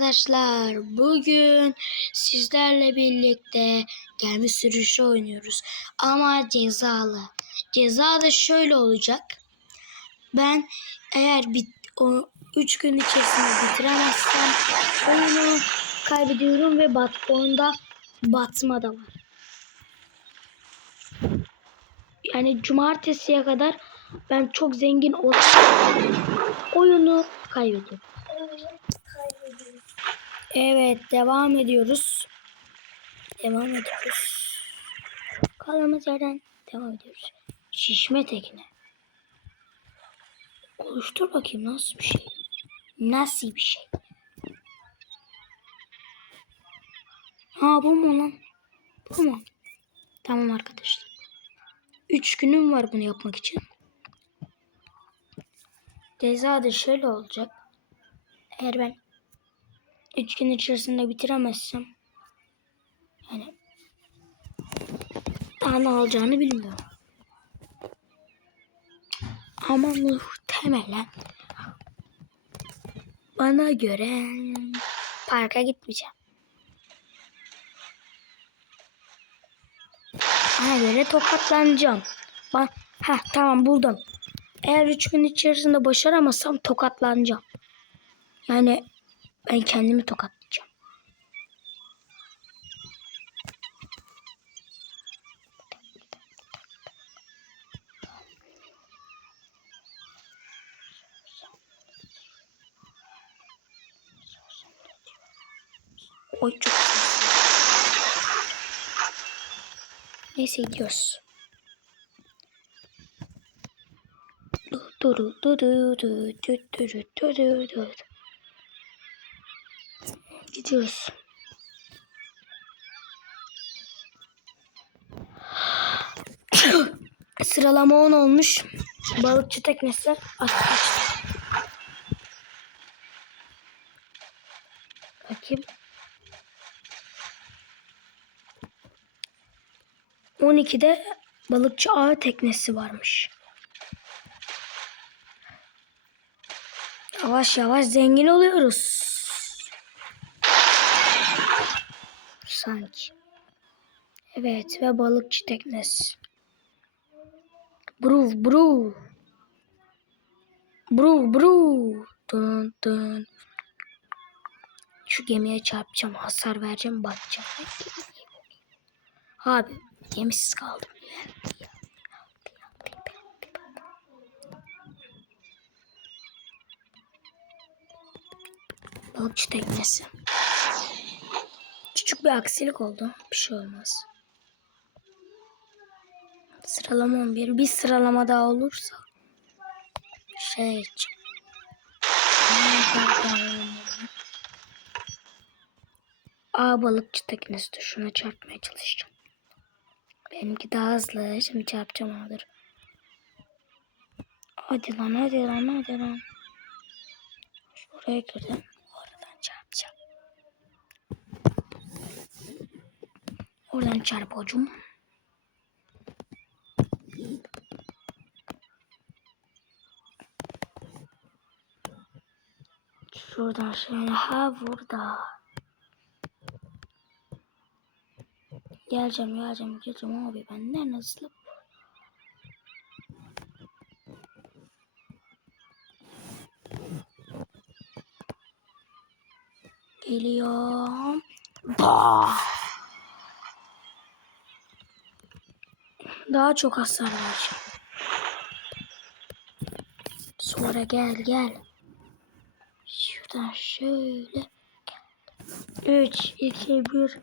arkadaşlar. Bugün sizlerle birlikte gemi sürüşü oynuyoruz. Ama cezalı. Ceza da şöyle olacak. Ben eğer bit o 3 gün içerisinde bitiremezsem oyunu kaybediyorum ve bat oyunda batma da var. Yani cumartesiye kadar ben çok zengin olursam oyunu kaybediyorum. Evet devam ediyoruz. Devam ediyoruz. Kaldığımız yerden devam ediyoruz. Şişme tekne. Oluştur bakayım nasıl bir şey. Nasıl bir şey. Ha bu mu lan? Bu mu? Tamam arkadaşlar. Üç günüm var bunu yapmak için. Ceza şöyle olacak. Eğer ben üç gün içerisinde bitiremezsem yani daha ne olacağını bilmiyorum. Ama muhtemelen bana göre parka gitmeyeceğim. Bana göre tokatlanacağım. Ben, heh, tamam buldum. Eğer üç gün içerisinde başaramazsam tokatlanacağım. Yani ben kendimi tokatlayacağım. Oy çok Neyse gidiyoruz. Du du du du du du du du du du du. Gidiyoruz. Sıralama 10 olmuş. Balıkçı teknesi. Açtı. Bakayım. 12'de balıkçı ağ teknesi varmış. Yavaş yavaş zengin oluyoruz. Sanki. Evet ve balıkçı teknesi. Bruv bruv. Bruv bruv. Dın dın. Şu gemiye çarpacağım, hasar vereceğim, batacağım. Abi gemisiz kaldım. Balıkçı teknesi. Küçük bir aksilik oldu. Bir şey olmaz. Sıralama 11. Bir sıralama daha olursa şey A balıkçı teknesi şuna çarpmaya çalışacağım. Benimki daha hızlı. Şimdi çarpacağım ona dur. Hadi lan hadi lan hadi lan. Şuraya girdim. Oradan çarpacağım. Oradan çarp hocam. Şuradan şöyle ha burada. Geleceğim geleceğim geleceğim abi benden hızlı. Geliyorum. Bah! Daha çok hasar vereceğim. Sonra gel gel. Şuradan şöyle. 3, 2, 1.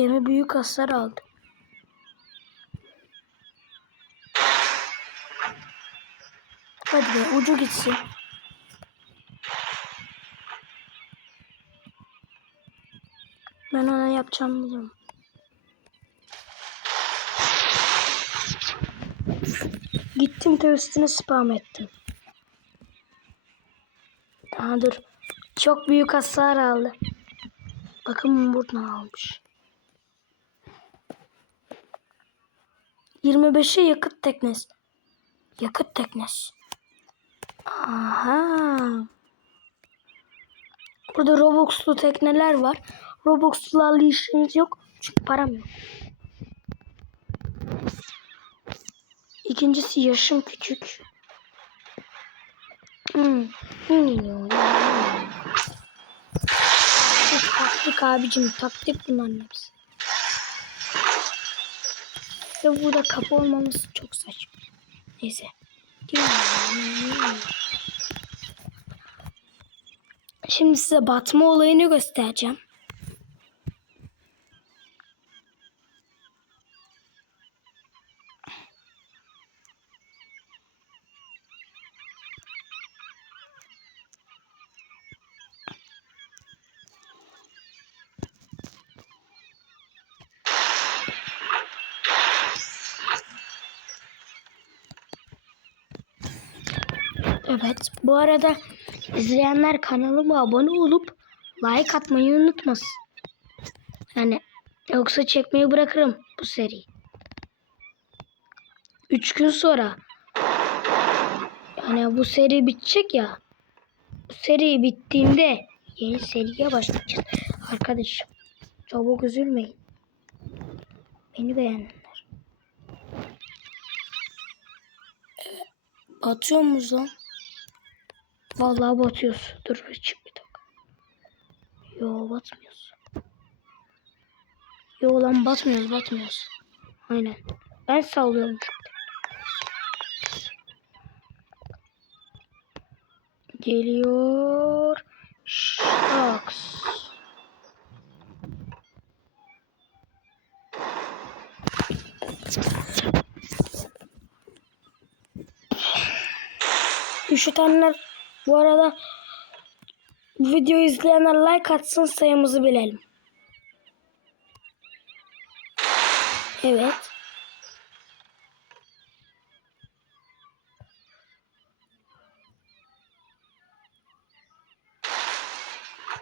Gemi büyük hasar aldı. Hadi be ucu gitsin. Ben ona yapacağım biliyorum. Gittim de üstüne spam ettim. Aha dur. Çok büyük hasar aldı. Bakın buradan almış. 25'e yakıt teknesi. Yakıt teknesi. Aha. Burada Robux'lu tekneler var. Robux'larla işimiz yok. Çünkü param yok. İkincisi yaşım küçük. Hmm. Hmm. Taktik abicim. Taktik bunların hepsi. Ve burada kapı olmaması çok saçma. Neyse. Şimdi size batma olayını göstereceğim. Evet. Bu arada izleyenler kanalıma abone olup like atmayı unutmasın. Yani yoksa çekmeyi bırakırım bu seriyi. Üç gün sonra yani bu seri bitecek ya. Bu seri bittiğinde yeni seriye başlayacağız. Arkadaşım çabuk üzülmeyin. Beni beğenenler. Atıyor muyuz lan? Vallahi batıyoruz. Dur çık bir dakika. Yo batmıyoruz. Yo lan batmıyoruz batmıyoruz. Aynen. Ben sallıyorum çünkü. Geliyor. Şaks. Üşütenler bu arada bu videoyu izleyenler like atsın sayımızı bilelim. Evet.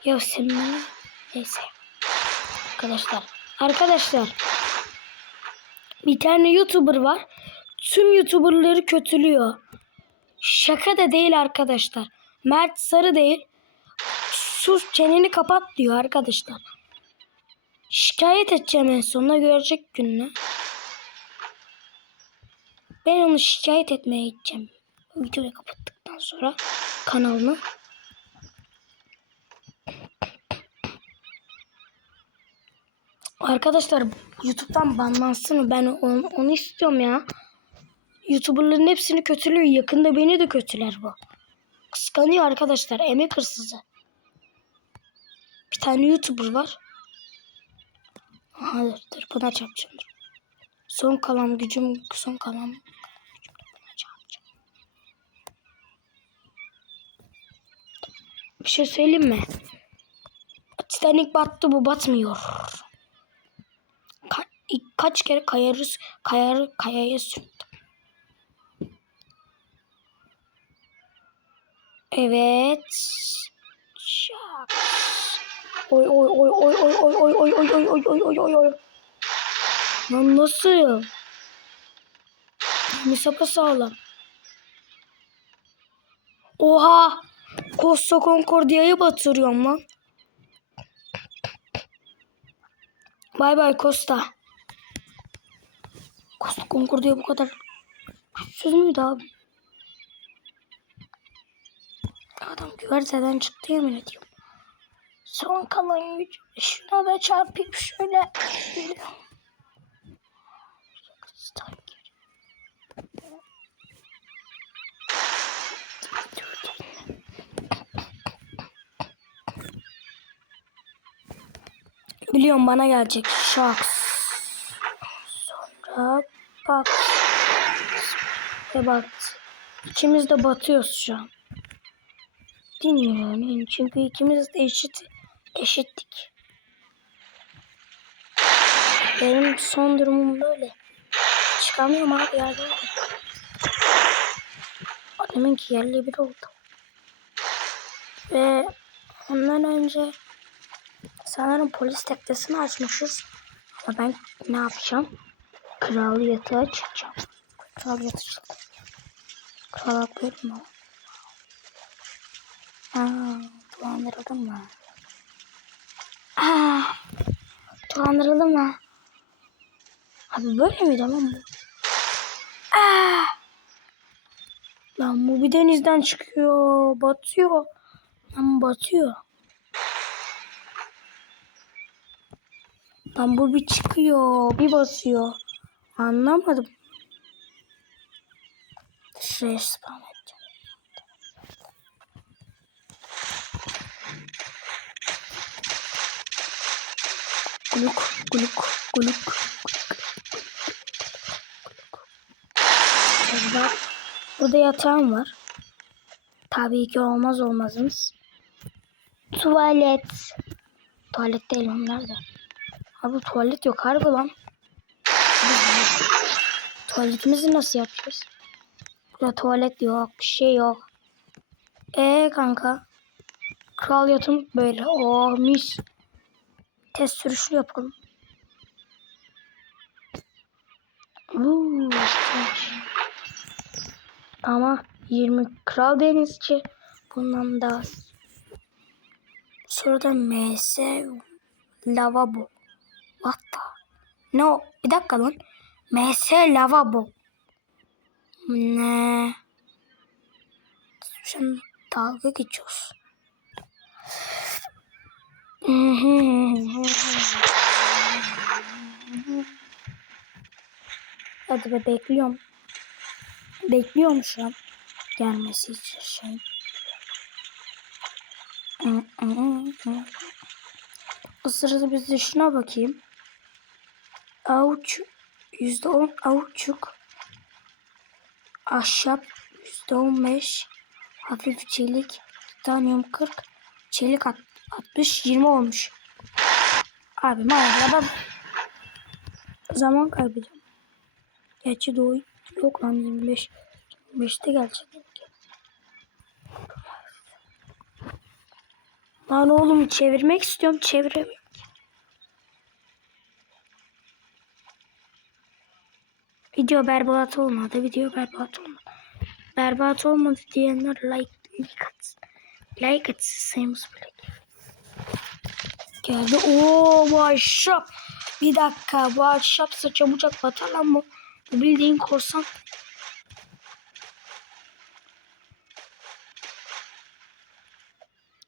Ya sen. Neyse. Arkadaşlar. Arkadaşlar. Bir tane YouTuber var. Tüm YouTuber'ları kötülüyor. Şaka da değil arkadaşlar. Mert Sarı değil. Sus çeneni kapat diyor arkadaşlar. Şikayet edeceğim en sonunda görecek gününü. Ben onu şikayet etmeye gideceğim. Videoyu kapattıktan sonra kanalını. Arkadaşlar YouTube'dan banlansın ben onu, onu istiyorum ya. YouTuber'ların hepsini kötülüyor. Yakında beni de kötüler bu. Kıskanıyor arkadaşlar. Emek hırsızı. Bir tane YouTuber var. Aha dur, buna çarpacağım. Son kalan gücüm, son kalan. Bir şey söyleyeyim mi? Titanic battı bu batmıyor. Ka kaç kere kayarız, kayar, kayaya sürttüm. Evet. Şak. Oy oy oy oy oy oy oy oy oy oy oy oy oy oy oy. Lan nasıl? Misapa sağlam. Oha! Costa Concordia'yı batırıyorum lan. Bay bay Costa. Costa Concordia bu kadar güçsüz müydü abi? Güverteden çıktı yemin ediyorum. Son kalan gücü. Şuna da çarpayım şöyle. Biliyorum bana gelecek. Şaks. Sonra bak. Ve bak. İkimiz de batıyoruz şu an. Dinliyorum çünkü ikimiz de eşit eşittik. Benim son durumum böyle. Çıkamıyorum abi yerden. Adamın ki yerli bir oldu. Ve ondan önce sanırım polis teknesini açmışız. Ama ben ne yapacağım? Kral yatağa çıkacağım. Kral yatağı çıktı. Kral atlıyorum mu? Aa, dolandırıldım mı? Aa, dolandırıldım mı? Abi böyle miydi lan bu? Aa! Lan bu bir denizden çıkıyor. Batıyor. Lan batıyor. Lan bu bir çıkıyor. Bir basıyor. Anlamadım. Şuraya spam edeceğim. Gluk gluk gluk. Bak burada yatağım var. Tabii ki olmaz olmazımız. Tuvalet. Tuvalet değil onlar da. Abi tuvalet yok harbi lan. Tuvaletimizi nasıl yapacağız? Burada tuvalet yok. Bir şey yok. Ee kanka. Kral yatım böyle. Oh mis. Test sürüşü yapalım. Uuu. Ama 20 kral denizci bundan daha az. Şurada MS lavabo. What the? No. Bir dakika lan. MS lavabo. Ne? Şimdi dalga geçiyoruz. Hadi be bekliyorum. Bekliyorum şu an. Gelmesi için şey. O sırada biz de şuna bakayım. Avuç yüzde on avuçuk. Ahşap yüzde on beş. Hafif çelik. Titanyum 40. Çelik 60 20 olmuş. Abi ben zaman kaybediyorum. Gerçi doğu yok lan 25. 25'te gelecek. Lan oğlum çevirmek istiyorum çeviremiyorum. Video berbat olmadı. Video berbat olmadı. Berbat olmadı diyenler like like atsın. Like atsın sayımız bile. Geldi. Oo bu ahşap. Bir dakika bu ahşapsa çabucak batar lan bu. Bildiğin korsan.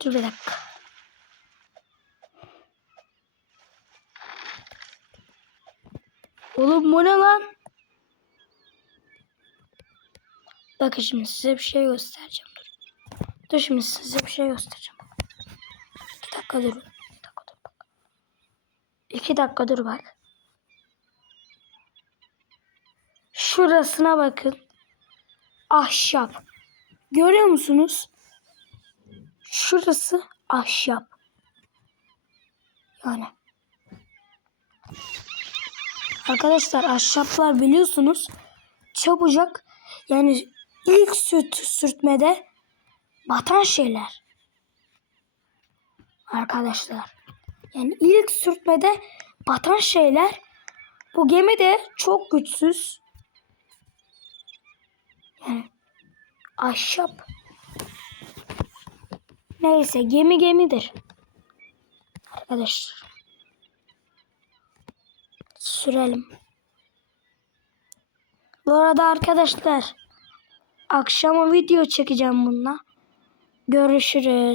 Dur bir dakika. Oğlum bu ne lan? Bakın şimdi size bir şey göstereceğim. Dur. Dur şimdi size bir şey göstereceğim. İki dakika dur. İki dakika dur bak. İki dakika dur bak. Şurasına bakın. Ahşap. Görüyor musunuz? Şurası ahşap. Yani. Arkadaşlar ahşaplar biliyorsunuz çabucak yani ilk süt sürtmede batan şeyler. Arkadaşlar. Yani ilk sürtmede batan şeyler bu gemi de çok güçsüz. Yani ahşap. Neyse gemi gemidir. Arkadaşlar. Sürelim. Bu arada arkadaşlar akşama video çekeceğim bununla. Görüşürüz.